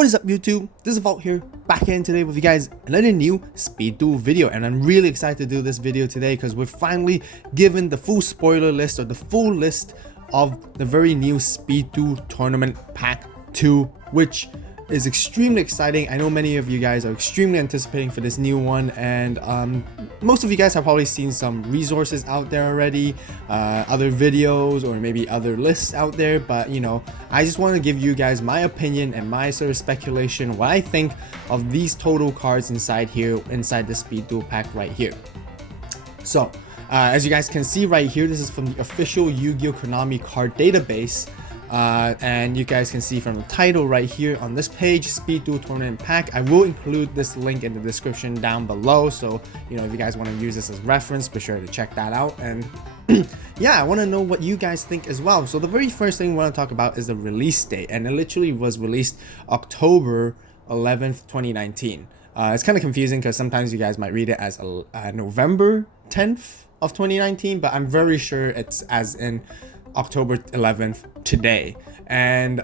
What is up YouTube? This is AVAULT here, back in today with you guys another new speed duel video, and I'm really excited to do this video today because we're finally given the full spoiler list or the full list of the very new speed duel tournament pack 2, which is extremely exciting. I know many of you guys are extremely anticipating for this new one, and most of you guys have probably seen some resources out there already, other videos or maybe other lists out there, but you know, I just want to give you guys my opinion and my sort of speculation, what I think of these total cards inside here, inside the speed duel pack right here. So as you guys can see right here, this is from the official Yu-Gi-Oh! Konami card database. And you guys can see from the title right here on this page, Speed Duel Tournament Pack. I will include this link in the description down below, so you know, if you guys want to use this as reference, be sure to check that out. And yeah, I want to know what you guys think as well. So the very first thing we want to talk about is the release date, and it literally was released October 11th 2019. It's kind of confusing because sometimes you guys might read it as November 10th of 2019, but I'm very sure it's as in October 11th today. And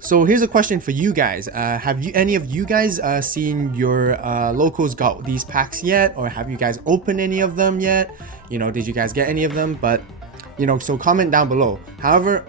so here's a question for you guys. Have any of you guys seen your locals got these packs yet, or have you guys opened any of them yet? You know, did you guys get any of them? But you know, so comment down below. However,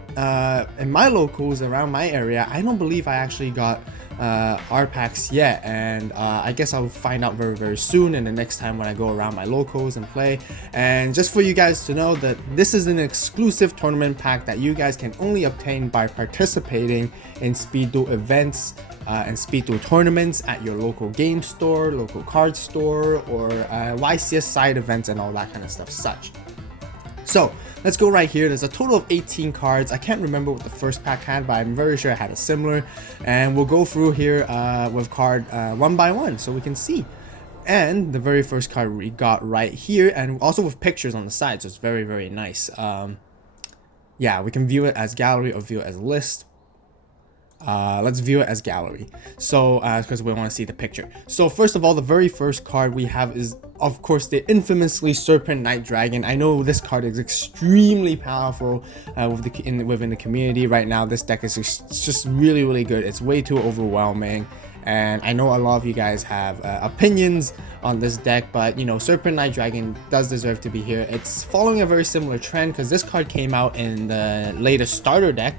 in my locals around my area, I don't believe I actually got our packs yet, and I guess I'll find out very soon in the next time when I go around my locals and play. And just for you guys to know that this is an exclusive tournament pack that you guys can only obtain by participating in speed duel events and speed duel tournaments at your local game store, local card store, or YCS side events and all that kind of stuff such. So let's go right here. There's a total of 18 cards. I can't remember what the first pack had, but I'm very sure it had a similar. And we'll go through here with card one by one so we can see. And the very first card we got right here, and also with pictures on the side, so it's very nice. Yeah, we can view it as gallery or view it as list. Let's view it as gallery, so because we want to see the picture. So first of all, the very first card we have is of course the infamously Serpent Knight Dragon. I know this card is extremely powerful within the community right now. This deck is just really good. It's way too overwhelming, and I know a lot of you guys have opinions on this deck, but you know, Serpent Knight Dragon does deserve to be here. It's following a very similar trend because this card came out in the latest starter deck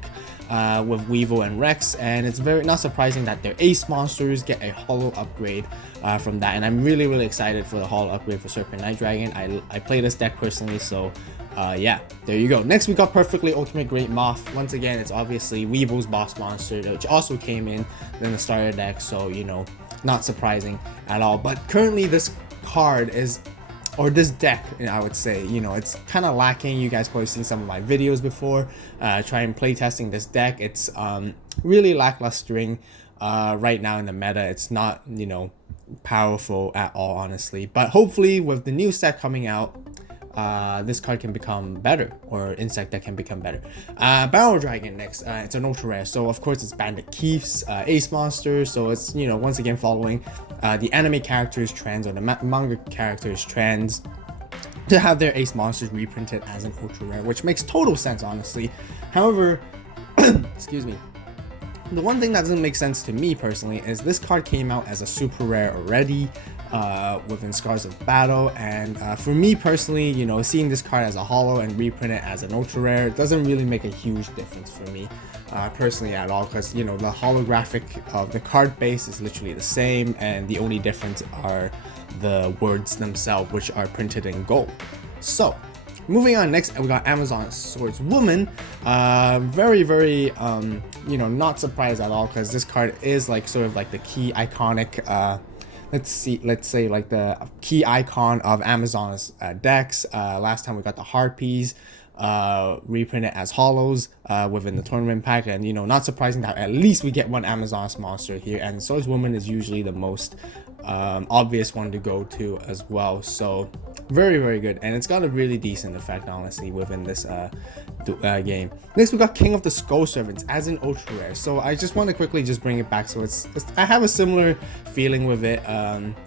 with Weevil and Rex, and it's very not surprising that their ace monsters get a holo upgrade from that, and I'm really excited for the holo upgrade for Serpent Knight Dragon. I play this deck personally, so yeah, there you go. Next we got Perfectly Ultimate Great Moth. Once again, it's obviously Weevil's boss monster, which also came in the starter deck, so you know, not surprising at all. But currently this card is, or this deck, I would say, you know, it's kind of lacking. You guys probably seen some of my videos before trying play testing this deck. It's really lacklustering right now in the meta. It's not, you know, powerful at all, honestly, but hopefully with the new set coming out, this card can become better, or insect deck can become better. Barrel Dragon next. It's an ultra rare, so of course it's Bandit Keith's ace monster, so it's, you know, once again following the anime characters trends or the manga characters trends to have their ace monsters reprinted as an ultra rare, which makes total sense, honestly. However, excuse me, the one thing that doesn't make sense to me personally is this card came out as a super rare already within Scars of Battle, and for me personally, you know, seeing this card as a holo and reprint it as an ultra rare doesn't really make a huge difference for me personally at all, because you know, the holographic of the card base is literally the same, and the only difference are the words themselves, which are printed in gold. So moving on, next we got Amazon Swordswoman. Very you know, not surprised at all, because this card is like sort of like the key iconic let's say like the key icon of Amazon's decks. Last time we got the Harpies reprinted as holos within the tournament pack, and you know, not surprising that at least we get one Amazon's monster here, and Swordswoman is usually the most obvious one to go to as well. So very good, and it's got a really decent effect, honestly, within this game. Next we got King of the Skull Servants as an ultra rare. So I just want to quickly just bring it back. So it's I have a similar feeling with it,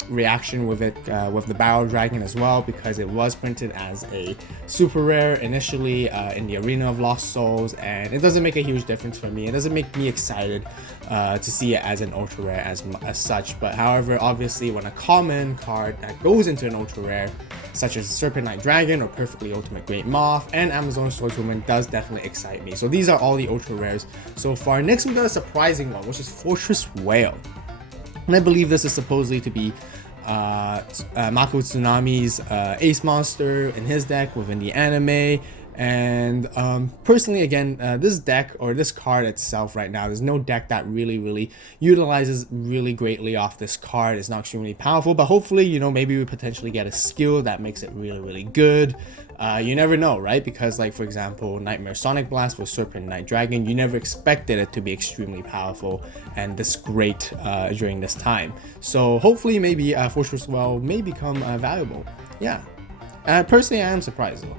reaction with it with the Barrel Dragon as well, because it was printed as a super rare initially in the Arena of Lost Souls, and it doesn't make a huge difference for me. It doesn't make me excited to see it as an ultra rare as such. But however, obviously when a common card that goes into an ultra rare, such as Serpent Knight Dragon or Perfectly Ultimate Great Moth and Amazon Swordswoman, does definitely excite me. So these are all the ultra rares so far. Next we got a surprising one, which is Fortress Whale, and I believe this is supposedly to be Mako Tsunami's ace monster in his deck within the anime. And personally, again, this deck or this card itself right now, there's no deck that really utilizes really greatly off this card. It's not extremely powerful, but hopefully, you know, maybe we potentially get a skill that makes it really good. You never know, right? Because like, for example, Nightmare Sonic Blast with Serpent Knight Dragon, you never expected it to be extremely powerful and this great during this time. So hopefully maybe Fortress Well may become valuable. Yeah. Personally, I am surprised though.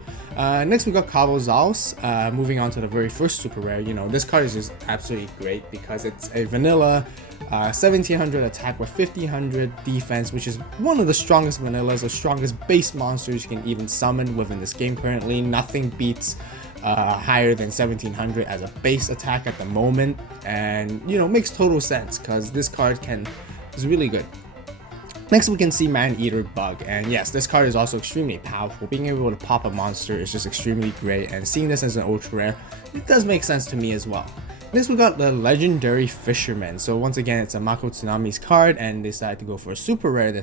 Next we got Cabo Zaus. Moving on to the very first super rare. You know, this card is just absolutely great because it's a vanilla 1700 attack with 1500 defense, which is one of the strongest vanillas, the strongest base monsters you can even summon within this game currently. Nothing beats higher than 1700 as a base attack at the moment, and you know, makes total sense because this card is really good. Next we can see Man-Eater Bug, and yes, this card is also extremely powerful. Being able to pop a monster is just extremely great, and seeing this as an ultra rare, it does make sense to me as well. Next we got the Legendary Fisherman. So once again, it's a Mako Tsunami's card, and they decided to go for a super rare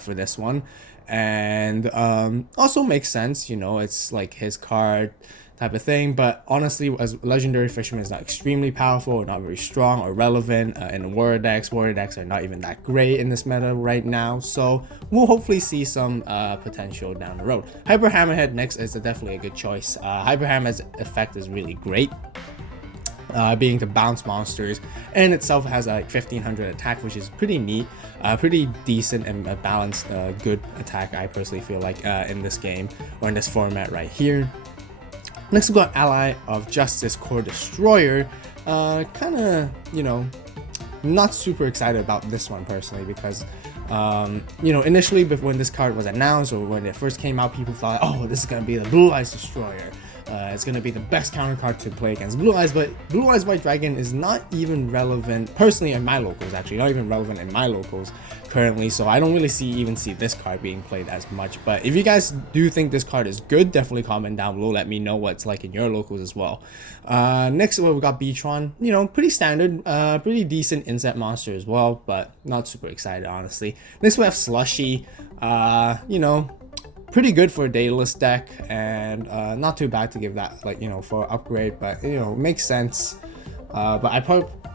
for this one, and also makes sense, you know, it's like his card type of thing. But honestly, as Legendary Fisherman is not extremely powerful or not very strong or relevant in warrior decks. Warrior decks are not even that great in this meta right now, so we'll hopefully see some potential down the road. Hyper Hammerhead next is definitely a good choice. Hyper Hammerhead's effect is really great, being to bounce monsters, and itself has a 1500 attack, which is pretty neat, pretty decent and balanced, good attack, I personally feel like, in this game or in this format right here. Next we got Ally of Justice Core Destroyer. Kind of, you know, not super excited about this one personally because you know, initially when this card was announced or when it first came out, people thought, oh, this is gonna be the Blue Eyes Destroyer. It's gonna be the best counter card to play against Blue Eyes, but Blue Eyes White Dragon is not even relevant personally in my locals, actually not even relevant in my locals currently, so I don't really even see this card being played as much. But if you guys do think this card is good, definitely comment down below, let me know what it's like in your locals as well. Next we got Beatron. You know, pretty standard, pretty decent insect monster as well, but not super excited honestly. Next we have Slushy. You know, pretty good for a Duelist deck, and not too bad to give that, like, you know, for upgrade, but you know, makes sense. But I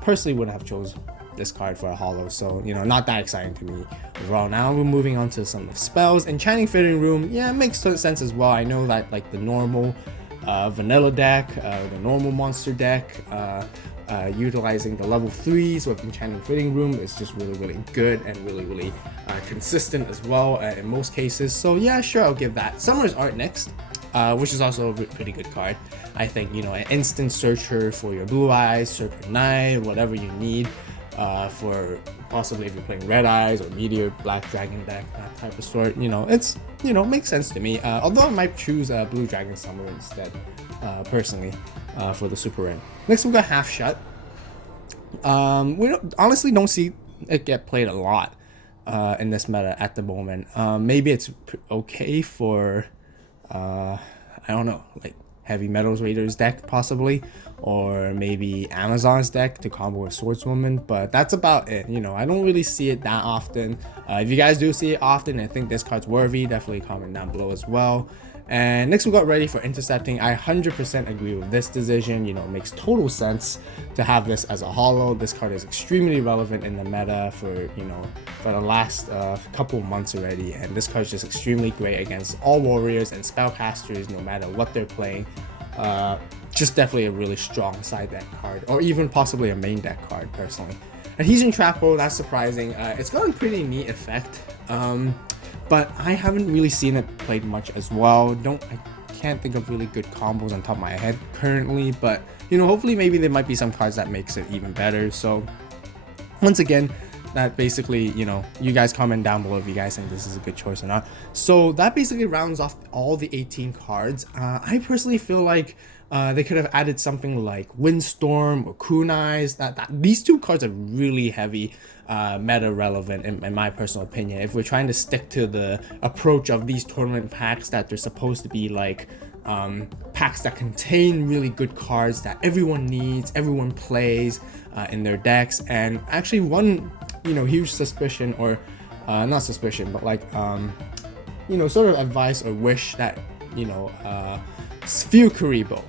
personally wouldn't have chose this card for a holo, so you know, not that exciting to me overall. Now we're moving on to some spells. Enchanting Fitting Room, yeah, it makes sense as well. I know that like the normal vanilla deck, the normal monster deck, utilizing the level 3s with Enchanting Fitting Room is just really good and really consistent as well in most cases. So yeah, sure, I'll give that. Summer's Art next, which is also a pretty good card. I think, you know, an instant searcher for your Blue Eyes, Serpent Knight, whatever you need, for possibly if you're playing Red Eyes or Meteor Black Dragon deck, that type of sort. You know, it's, you know, makes sense to me. Although I might choose Blue Dragon Summer instead, personally, for the super rare. Next we got Half Shut. We honestly don't see it get played a lot in this meta at the moment. Maybe it's okay for I don't know, like Heavy Metals Raiders deck possibly, or maybe Amazon's deck to combo with Swordswoman, but that's about it. You know, I don't really see it that often. If you guys do see it often and think this card's worthy, definitely comment down below as well. And next we got Ready for Intercepting. I 100% agree with this decision. You know, it makes total sense to have this as a holo. This card is extremely relevant in the meta for, you know, for the last couple of months already, and this card is just extremely great against all warriors and spellcasters no matter what they're playing. Just definitely a really strong side deck card, or even possibly a main deck card personally. Adhesion Trap Hole, that's surprising. It's got a pretty neat effect, but I haven't really seen it played much as well. I can't think of really good combos on top of my head currently, but you know, hopefully maybe there might be some cards that makes it even better. So once again, that basically, you know, you guys comment down below if you guys think this is a good choice or not. So that basically rounds off all the 18 cards. I personally feel like they could have added something like Windstorm or Kunai's. These two cards are really heavy meta relevant in my personal opinion. If we're trying to stick to the approach of these tournament packs, that they're supposed to be like packs that contain really good cards that everyone needs, everyone plays in their decks. And actually one, you know, huge suspicion, or not suspicion, but like you know, sort of advice or wish that, you know, Sphere Kuribo,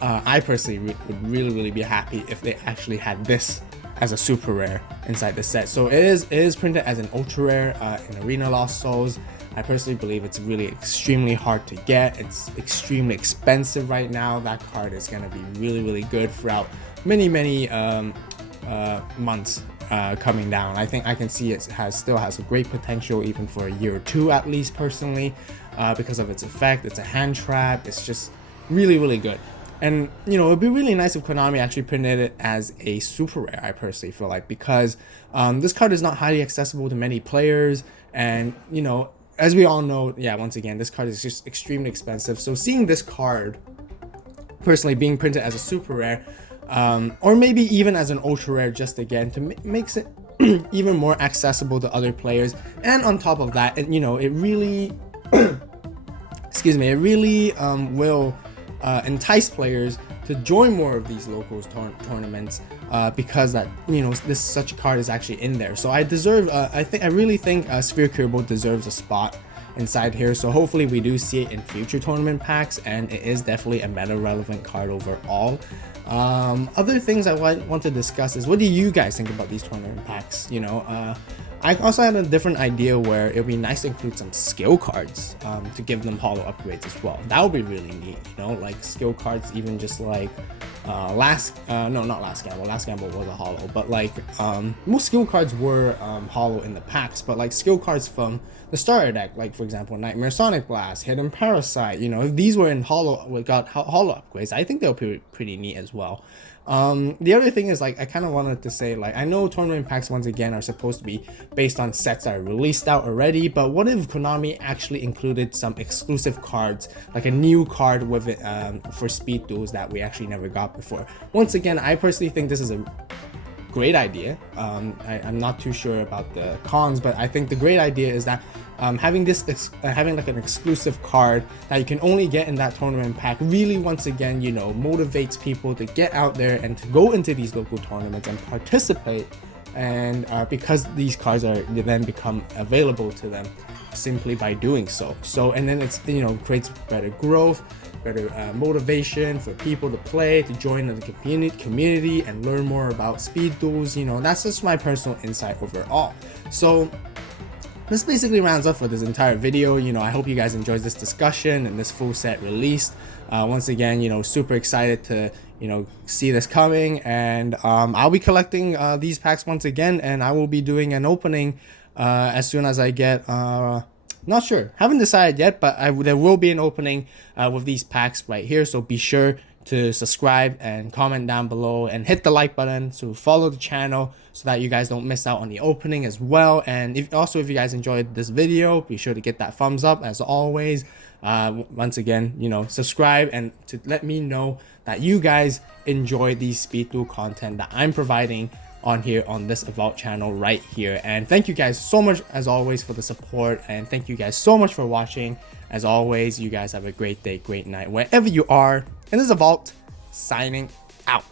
I personally would really be happy if they actually had this as a super rare inside the set. So it is printed as an ultra rare in Arena Lost Souls. I personally believe it's really extremely hard to get. It's extremely expensive right now. That card is going to be really good throughout many months coming down. I think I can see it still has a great potential even for a year or two at least, personally, because of its effect. It's a hand trap. It's just really good. And you know, it'd be really nice if Konami actually printed it as a super rare, I personally feel like, because this card is not highly accessible to many players, and you know, as we all know, yeah, once again, this card is just extremely expensive. So seeing this card personally being printed as a super rare, or maybe even as an ultra rare, just again to makes it even more accessible to other players. And on top of that, you know, it really excuse me, it really will entice players to join more of these locals tournaments, because that, you know, this such a card is actually in there. So I deserve, I really think Sphere Kuribo deserves a spot inside here. So hopefully we do see it in future tournament packs, and it is definitely a meta relevant card overall. Other things I want to discuss is, what do you guys think about these tournament packs? You know, I also had a different idea where it would be nice to include some skill cards to give them holo upgrades as well. That would be really neat, you know, like skill cards, even just like not Last Gamble. Last Gamble was a holo, but like most skill cards were holo in the packs, but like skill cards from the starter deck, like for example Nightmare Sonic Blast, Hidden Parasite, you know, if these were in holo, we got holo upgrades, I think they'll be pretty neat as well. The other thing is, like, I kind of wanted to say, like, I know tournament packs once again are supposed to be based on sets that are released out already, but what if Konami actually included some exclusive cards, like a new card with it for speed duels that we actually never got before? Once again, I personally think this is a great idea. I'm not too sure about the cons, but I think the great idea is that having like an exclusive card that you can only get in that tournament pack really, once again, you know, motivates people to get out there and to go into these local tournaments and participate. And because these cards are then become available to them simply by doing so. And then it's, you know, creates better growth, better motivation for people to play, to join the community and learn more about speed duels. You know, that's just my personal insight overall. So this basically rounds up for this entire video. You know, I hope you guys enjoyed this discussion and this full set released. Once again, you know, super excited to, you know, see this coming, and I'll be collecting these packs once again, and I will be doing an opening as soon as I get not sure, haven't decided yet, but there will be an opening with these packs right here. So be sure to subscribe and comment down below and hit the like button, so follow the channel so that you guys don't miss out on the opening as well. And if you guys enjoyed this video, be sure to get that thumbs up as always. Once again, you know, subscribe and to let me know that you guys enjoy these speed duel content that I'm providing on here on this AVAULT channel right here. And thank you guys so much as always for the support, and thank you guys so much for watching. As always, you guys have a great day, great night wherever you are. And this is AVAULT signing out.